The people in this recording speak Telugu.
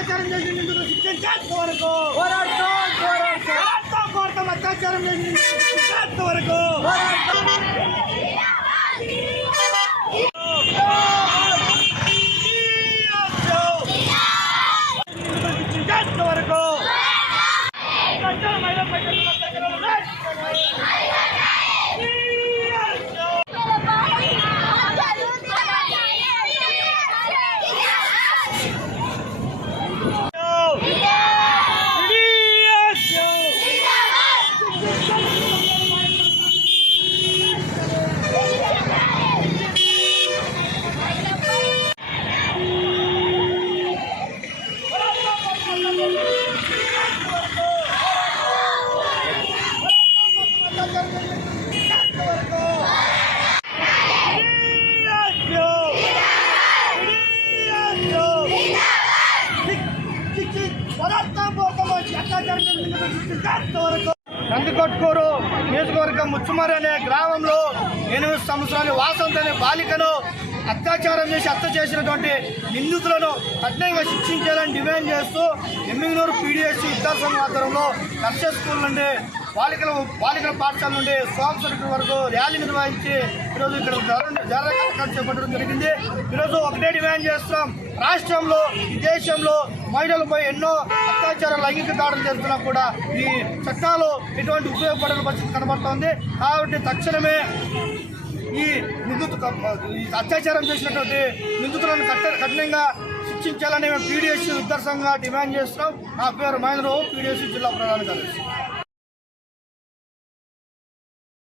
అత్యాచారం చేసిన నిందితులు శిక్షించేంత వరకు? పోరాడతాం పోరాడతాం కోర్తాం అత్యాచారం చేసిన నిందితులు శిక్షించేంత వరకు? శిక్షించేంత వరకు? నందికొట్కూరు నియోజకవర్గం ముచ్చుమరి అనే గ్రామంలో ఎనిమిది సంవత్సరాల వాసంతనే బాలికను అత్యాచారం చేసి హత్య చేసినటువంటి నిందితులను కఠినంగా శిక్షించాలని డిమాండ్ చేస్తూ ఎమ్మిగనూరు పీడిఎస్సీ విద్యాసంఘ ఆధ్వర్యంలో నర్సరీ స్కూల్ నుండి బాలికల బాలికల పాఠశాల నుండి స్వామి సర్కిల్ వరకు ర్యాలీ నిర్వహించి ఈరోజు ఇక్కడ జాతర కార్యక్రమం చేపట్టడం జరిగింది. ఈరోజు ఒకటే డిమాండ్ చేస్తున్నాం. రాష్ట్రంలో ఈ దేశంలో మహిళలపై ఎన్నో అత్యాచార లైంగిక దాడులు జరుగుతున్నా కూడా ఈ చట్టాలు ఎటువంటి ఉపయోగపడని పరిస్థితి కనబడుతోంది. కాబట్టి తక్షణమే ఈ నిందితు అత్యాచారం చేసినటువంటి నిందితులను కట్ట కఠినంగా శిక్షించాలని మేము పీడిఎస్సీ ఉత్తర డిమాండ్ చేస్తున్నాం. నా పేరు మహేంద్రబాబు పీడిఎస్సీ జిల్లా ప్రధాన కార్యదర్శి.